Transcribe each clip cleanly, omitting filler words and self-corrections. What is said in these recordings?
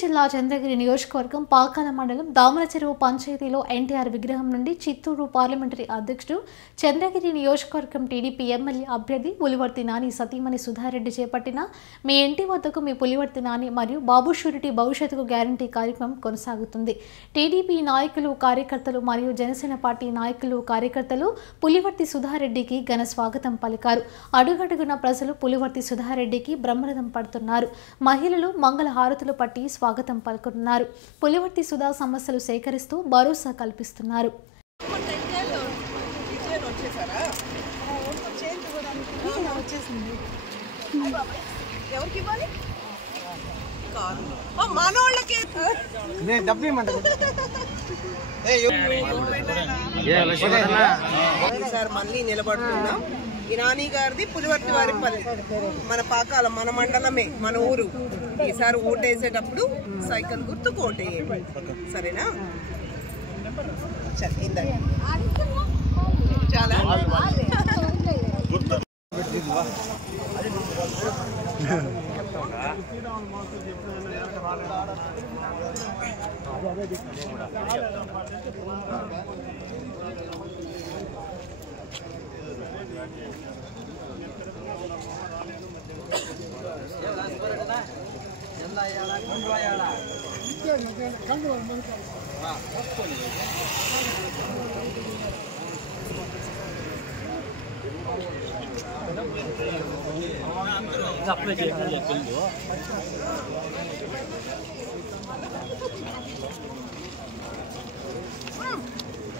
జిల్లా చంద్రగిరి నియోజకవర్గం పాకాల మండలం దామల చెరువు పంచాయతీలో ఎన్టీఆర్ విగ్రహం నుండి చిత్తూరు పార్లమెంటరీ అధ్యక్షుడు చంద్రగిరి నియోజకవర్గం టీడీపీ ఎమ్మెల్యే అభ్యర్థి పులివర్తి నాని సతీమణి సుధారెడ్డి చేపట్టిన మీ ఇంటి వద్దకు మీ పులివర్తి నాని మరియు బాబు షూరిటీ భవిష్యత్తుకు గ్యారంటీ కార్యక్రమం కొనసాగుతుంది. టీడీపీ నాయకులు కార్యకర్తలు మరియు జనసేన పార్టీ నాయకులు కార్యకర్తలు పులివర్తి సుధారెడ్డికి ఘన స్వాగతం పలికారు. అడుగడుగున ప్రజలు పులివర్తి సుధారెడ్డికి బ్రహ్మరథం పడుతున్నారు. మహిళలు మంగళ హారతులు పట్టి స్వాగతం పలుకుతున్నారు. పులివర్తి సుధా సమస్యలు సేకరిస్తూ భరోసా కల్పిస్తున్నారు. మళ్ళీ నిలబడుతున్నాం. ఈ నాని గారిది పులివర్తి వారిపల్లి, మన పాకాల, మన మండలమే, మన ఊరు. ఈసారి ఓటేసేటప్పుడు సైకిల్ గుర్తుకు ఓటేయండి, సరేనా? చాలా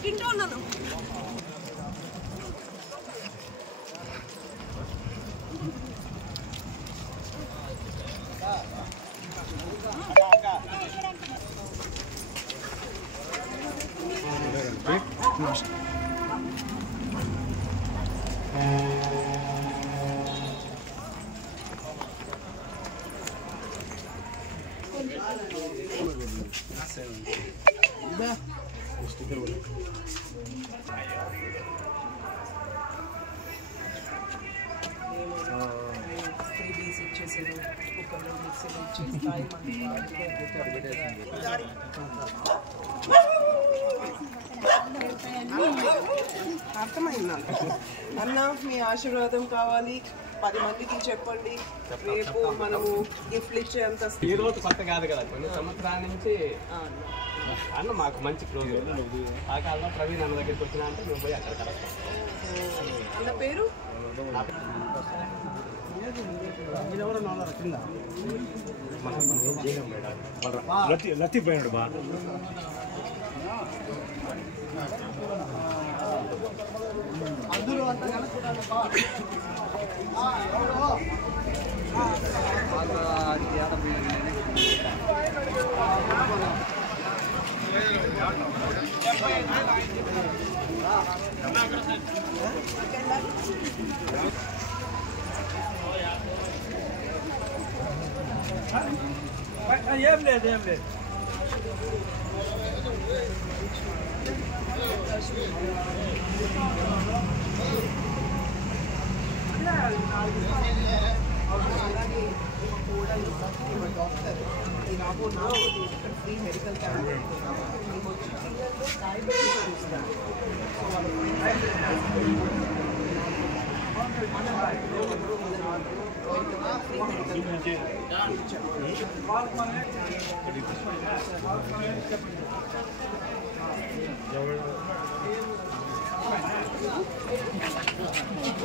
తింటూ ఉన్నాను. అర్థమైందా అన్న? మీ ఆశీర్వాదం కావాలి. 10 మందికి చెప్పండి. రేపు మనము గిఫ్ట్లు ఇచ్చేంత ఈ రోజు కొత్త కాదు కదా, కొన్ని సంవత్సరాల నుంచి అన్న మాకు మంచి క్లోజ్. ఆ కాలంలో ప్రవీణ్ అన్న దగ్గరికి వచ్చినా అంటే మేము పోయి అక్కడ కలుస్తాం. అన్న పేరు లతీఫ్ బా ఏం లేదు ఫ్రీ మెడికల్ క్యాంప్ వచ్చి